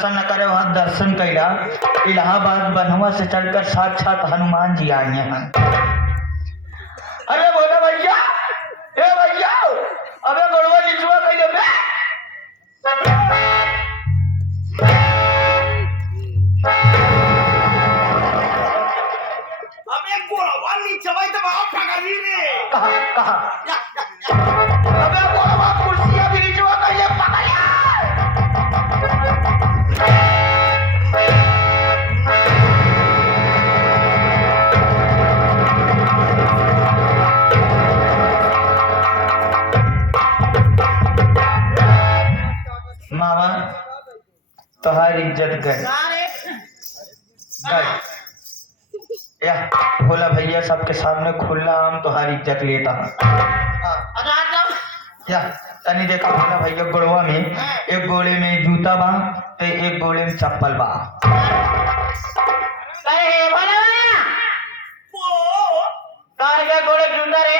दर्शन न करे वहां दर्शन कैला। इलाहाबाद बनवा से चलकर साक्षात हनुमान जी आए हैं। अरे बोले भैया, ए भैया, अबे गोड़वा निचवा कैले बे। अबे गोड़वा निचवा तो बाप ठगली रे। कहा अबे गोड़वा कुर्सियां भी निचवा कैले पकड़िया। मामा तुम्हारी इज्जत गई। या बोला भैया सबके सामने खुला आम तुम्हारी इज्जत लेता हूँ। या तनी देखा बोला भैया गोड़वा में एक गोले में जूता बा तो एक गोले में चप्पल बा। गोले जूता रे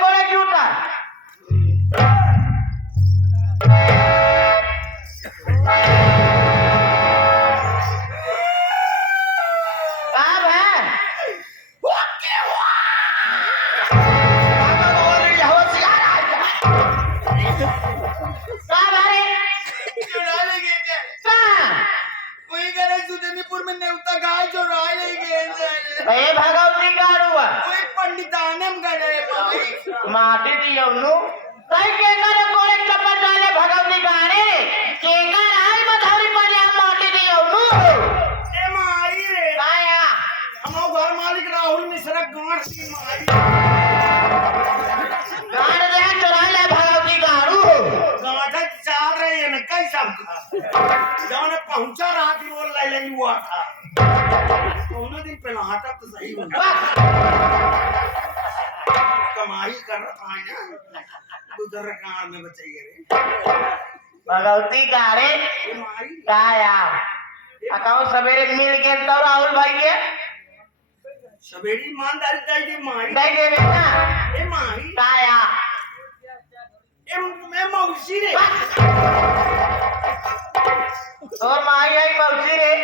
गोले जूता माटी दियौनु कई के करे कोले चप्पल डाले भगवती गाने के कर आई मधौरी पड़े हम माटी दियौनु। ए माई रे काया हमो घर मालिक राहुल मिश्रा गांठ की माई गाड़ दे चुरा ले भगवती गाड़ू गांठ चाह रहे हैं न कई सब जौन पहुंचा रात बोल ले हुआ था दोनों दिन पहला हटा तो सही हो कमाई कर रहा है ना उधर गांव में बचाइए रे भगवती गाड़े काया अकाउ सवेरे मिल गए तो राहुल भाई के सवेरी ईमानदारी दे दे माई दे दे ना ए माई काया ए मैं मौसी रे और माई आई मौसी रे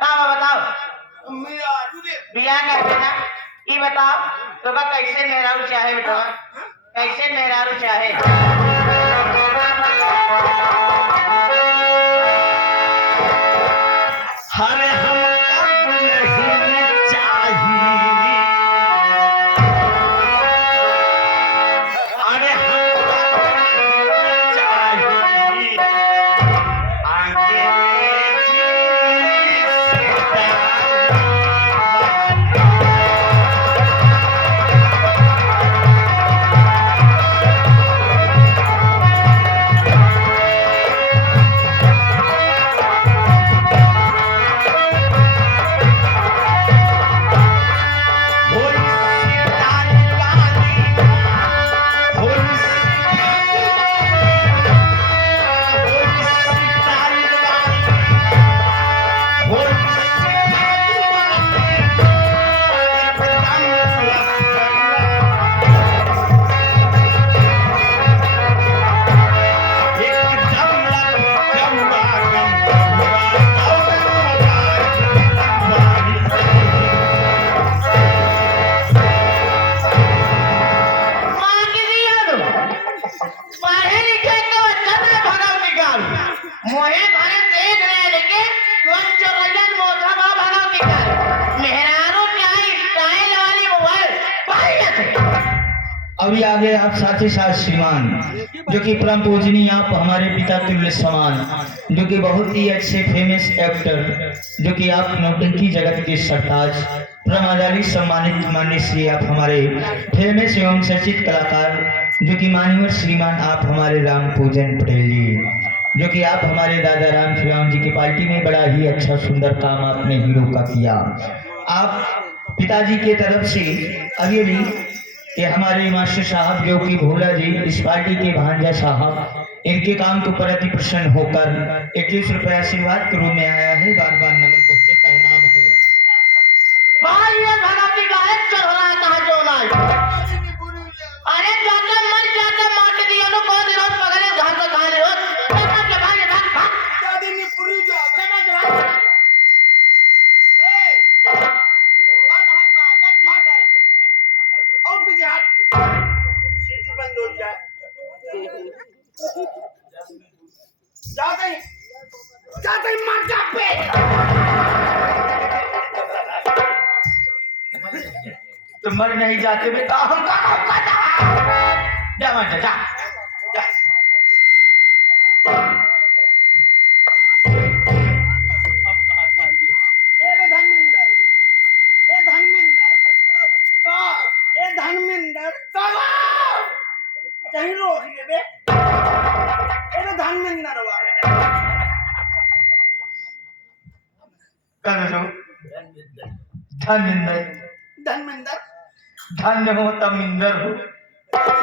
काम बताओ मेरा आलू रे बियाह करते ना ये बताओ तो का कैसे मेहरारू चाहे बेटा कैसे मेहरारू चाहे हरे हम नहीं चाहिए अरे हम चाहिए आगे अभी आगे आप साथ ही साथ श्रीमान जो कि परम पूजनीय आप हमारे पिता तुल्य समान जो कि बहुत ही अच्छे फेमस एक्टर जो कि आप नौटंकी जगत के सरताज प्रमादारी सम्मानित माननीय श्री आप हमारे फेमस एवं चर्चित कलाकार जो कि माननीय श्रीमान आप हमारे राम पूजन पटेल जी जो कि आप हमारे दादा राम श्रीराम जी की पार्टी में बड़ा ही अच्छा सुंदर काम आपने हीरो का किया। आप पिताजी के तरफ से अभी भी ये हमारे मास्टर साहब जो कि भोला जी इस पार्टी के भांजा साहब इनके काम के प्रति प्रसन्न होकर 21 रुपया आशीर्वाद के रूप में आया है। बार बार नमन पहुंचे का नाम है भाई ये भगवती गायक चल रहा है कहां जो ना अरे जाके मर जाके मार दिया लो को दिन पकड़े घाट खा ले हो के भाई भाग तुम मर नहीं जाते बेटा, हम जा मत जा, जा। ए धर्मेंद्र, ए धर्मेंद्र, ए धर्मेंद्र, कहीं रोक ले बे। ए धर्मेंद्र कर दो धर्मेंद्र, धर्मेंद्र धन्य हो तमिंदर हो।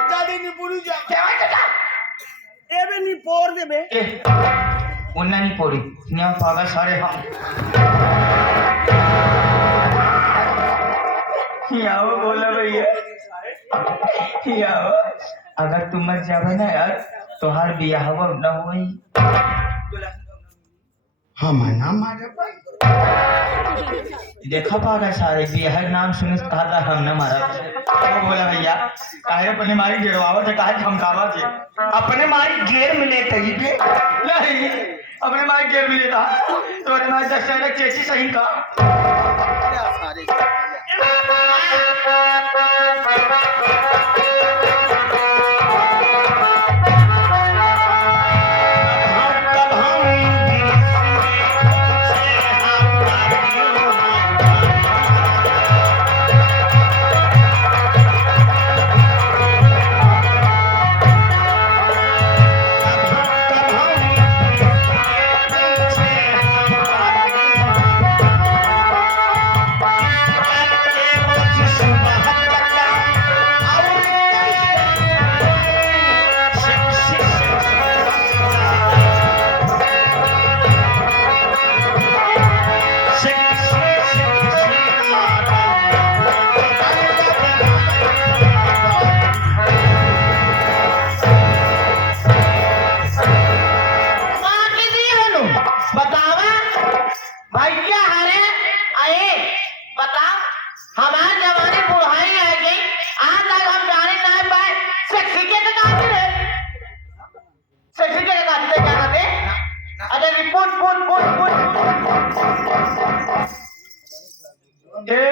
जादे नहीं पूरी जा ए बे नहीं पोर दे बे। ए उन्ना नहीं पोड़ी न्याय पागल सारे हम याओ बोला भैया, याओ अगर तुम मर जावे ना यार तो हर बियाह न होई। हम ना मारे भाई देखा पागल सारे बियाह नाम सुने कहा हम न मारा। वो बोला भैया काहे अपने मारी गिरवावत है, काहे धमकावा थे अपने मारी घेर मिले कहीं पे नहीं, अपने मारी घेर मिले था तो अपने मारी 10 साल चेची सही का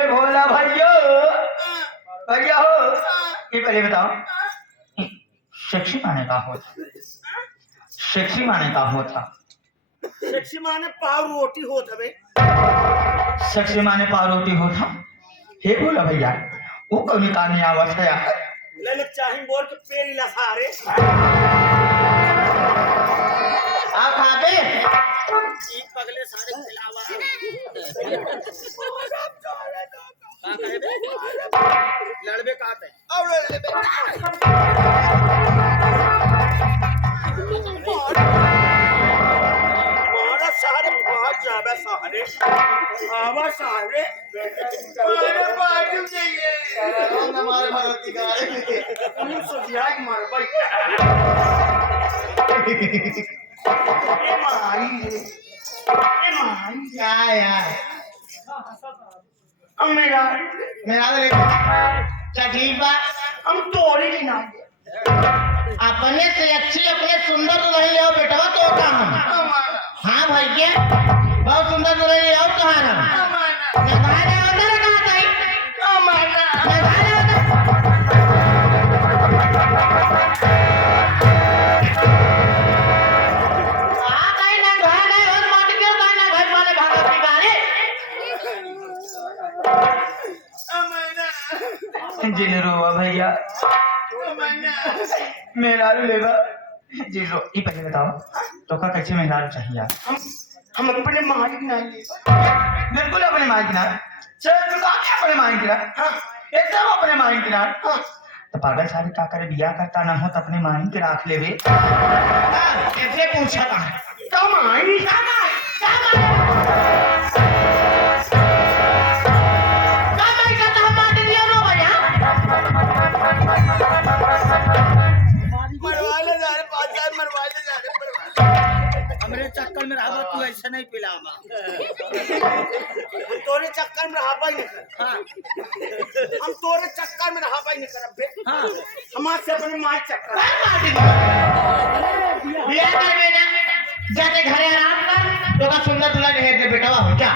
भोला भैया भैया हो ये पहले बताओ सेक्सी माने का होता, सेक्सी माने का होता, सेक्सी माने पाव रोटी होता बे। सेक्सी माने पाव रोटी होता। हे भोला भैया वो कौन कहानी आवत है यार ले ले चाही बोल के पेरी लसारे आप खाते ई पगले सारे खिलावा का करे बे लड़बे का पे और लड़बे मारा सारे भाग जावे सारे आवा सारे मारे बाजू चाहिए हमारे भगवती का तुम सोचिया मार भाई ए माई क्या यार मेरा ठीक बा हम तोड़ी की ना अपने से अच्छी अपने सुंदर दुल्हन ले आओ बेटा तो काम हम। हाँ भैया बहुत सुंदर दुल्हन ले आओ कहाँ हम मैं कहा रहा हूँ ना कहा था मैं कहा रहा जिन रोवा भैया मेहरारू लेगा जी रो ये पहले बताओ तो का कैसे मेहरारू चाहिए हम अपने मालिक नहीं बिल्कुल अपने मालिक ना चल तू का अपने मालिक ना हाँ एकदम अपने मालिक ना हाँ तो पागल सारी का करे बियाह करता ना हो तो अपने मालिक के राख लेवे कैसे पूछा था कमाई चक्कर में रहा तू ऐसे नहीं पिला तोरे चक्कर में रहा नहीं कर हाँ। हम तोरे चक्कर में रहा नहीं कर बे हाँ। हमारे से अपने माँ चक्कर बियाह कर बेटा जाके घरे आराम कर तो का सुंदर दूल्हा दे बेटा हो क्या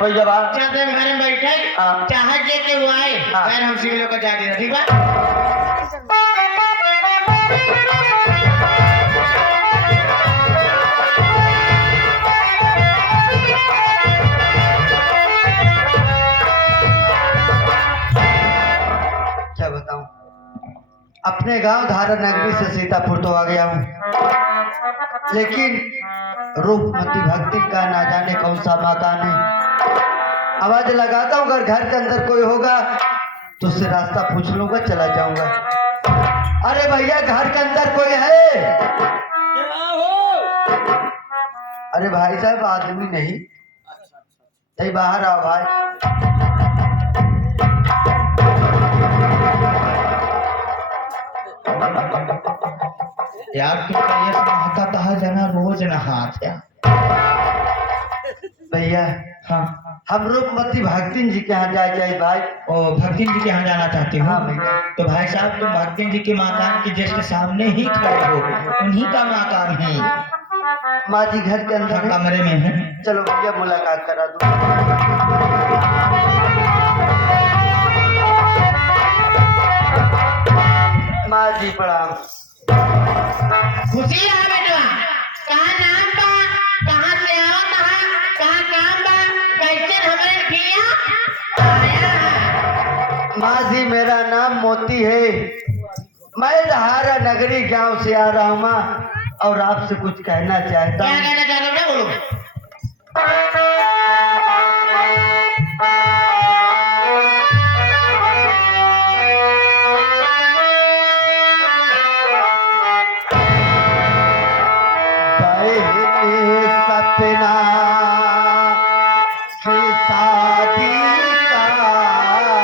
कोई जवाब चलते हम घर में बैठे हाँ। चाहत जे के वो आए हाँ। फिर हम सिविल को जा देना ठीक बा क्या बताऊं, अपने गांव धारा नगरी से सीतापुर तो आ गया हूँ, लेकिन रूपमती भक्ति का ना जाने कौन सा मकान है। आवाज लगाता हूँ, अगर घर के अंदर कोई होगा तो उससे रास्ता पूछ लूंगा, चला जाऊंगा। अरे भैया घर के अंदर कोई है? अरे भाई साहब आदमी नहीं, नहीं बाहर आओ भाई। यार तू ये नहाता तहा जाना रोज नहात यार। भैया हाँ हम रूपमती भक्तिन जी के यहाँ जाए जाए भाई। ओ भक्तिन जी के यहाँ जाना चाहते हो? हाँ भैया। तो भाई साहब तुम भक्तिन जी के मकान के जस्ट सामने ही खड़े हो, उन्हीं का मकान है। माँ जी घर के अंदर हाँ, है? कमरे में है। चलो भैया मुलाकात करा दो। माँ जी प्रणाम। खुशी रहा बेटवा कहाँ नाम बा कहाँ से आवत हा कहाँ काम बा कैसे हमरे पिया आया माँ जी मेरा नाम मोती है, मैं धारा नगरी गांव से आ रहा हूँ माँ, और आपसे कुछ कहना चाहता क्या हूँ। कहना चाह रहे हो बोलो पहले सपना की शादी का पहले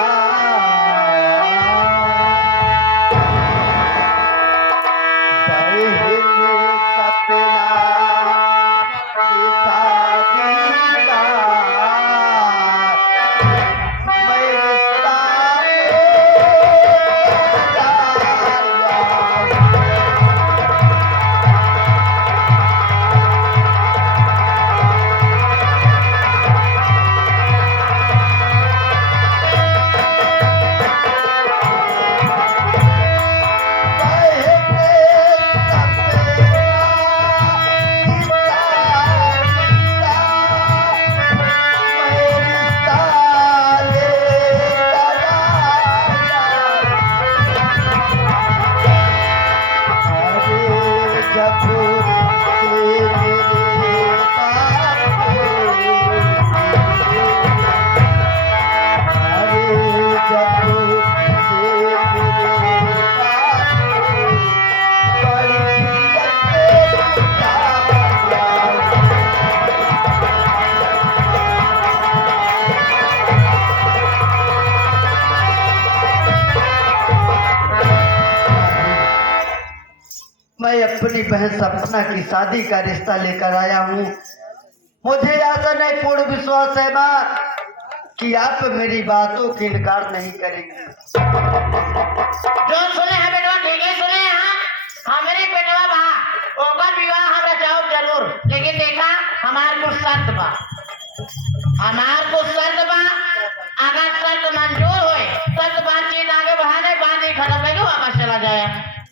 सपना की शादी का मैं रिश्ता मैं अपनी बहन सपना की शादी का रिश्ता लेकर आया हूँ। मुझे आशा नहीं, पूर्ण विश्वास है माँ कि आप मेरी बातों की इनकार नहीं करेंगे। जो सुने हैं बेटवा ठीक है सुने हैं हमारे बेटवा बा ओकर विवाह हम रचाओ जरूर लेकिन देखा हमार कुछ शर्त बा अगर शर्त मंजूर होए शर्त बातचीत आगे बढ़ाने बात ही खत्म करके वापस चला जाए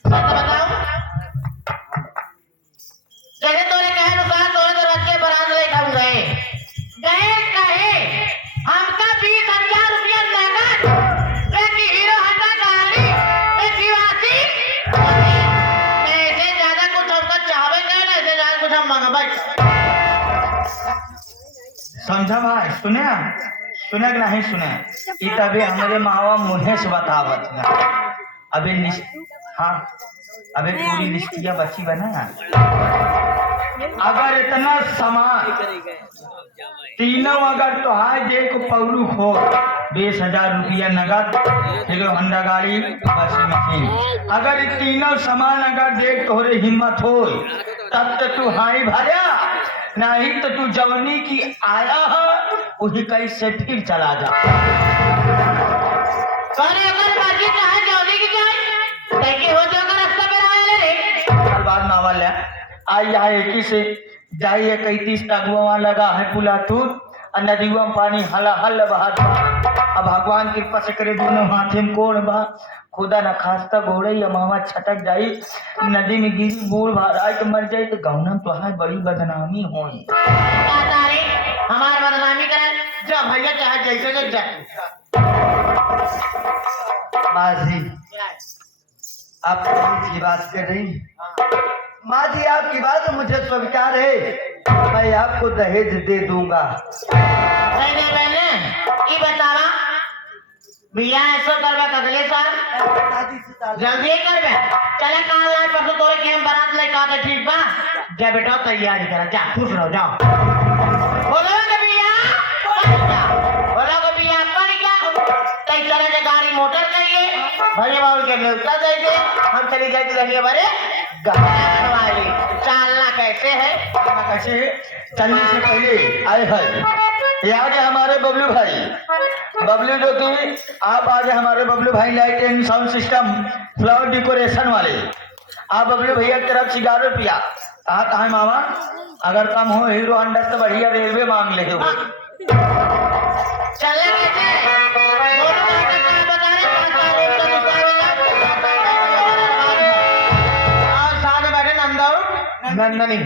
शर्त बताओ जैसे तोरे कहे अनुसार तोरे दरवाजे बारात लेकर हम गए कहे हमका 20,000 रुपया नगद एक हीरो हटा गाड़ी एक वासी ऐसे ज्यादा कुछ हमका चाहवे नहीं ना ऐसे ज्यादा कुछ हम मांगबे समझा भाई? सुने सुने कि नहीं सुने? ई तभी हमारे मावा मुँहे से बतावत है। अभी हाँ अबे पूरी लिस्टिया बची बना। अगर इतना सामान तीनों अगर तो है जे को पौरू हो 20,000 रुपया नगद एगो होंडा गाड़ी वॉशिंग मशीन, अगर ये तीनों सामान अगर देख तोहरे हिम्मत हो तब तो तू हाई भरिया, नहीं तो तू जवनी की आया है वही कैसे फिर चला जा। अरे अगर बाजी चाहे जौनी की जाए तैके हो जो अगर रास्ता पे आए रे बाद मावा ले आई है एक से जाइए 31 तक वहाँ लगा है पुला टूर और नदियों में पानी हला हल बहात बा। अब भगवान कृपा से करे दोनों हाथे में कोड़ बा, खुदा न खास्ता गोड़े या मामा छटक जाई नदी में गिरी बूढ़ भाराई तो मर जाई तो गौनम तो है बड़ी बदनामी होई। क्या तारे हमार बदनामी करे जा भैया चाहे जैसे जो जा माँ जी आप दहेज की बात कर रही। माँ जी आपकी बात मुझे स्वीकार है, मैं आपको दहेज दे दूंगा। बहने बहने ये बतावा भैया ऐसा करबे अगले साल जल्दी करबे चले काल लाए परसों तोरे के हम बारात लेके आके ठीक बा जा बेटा तैयारी करा जा खुश रहो जाओ बोलो के भैया पर क्या तई चले जे गाड़ी मोटर चाहिए भले बाबू के न्योता दे दे हम चली गए रहिए बारे गाड़ी वाली चालना कैसे है कैसे चलने से पहले आए हैं यहाँ के हमारे बबलू भाई, बबलू जो कि आप आगे हमारे बबलू भाई light and sound system flower decoration वाले, आप बबलू भैया की तरफ 11 रुपया कहा कहा मामा अगर कम हो हीरो होंडा तो बढ़िया रेलवे मांग ले हो। चले कैसे दोनों बातें क्या बता रहे 5 रुपए का और साथ में बैठे नंदन नंदनी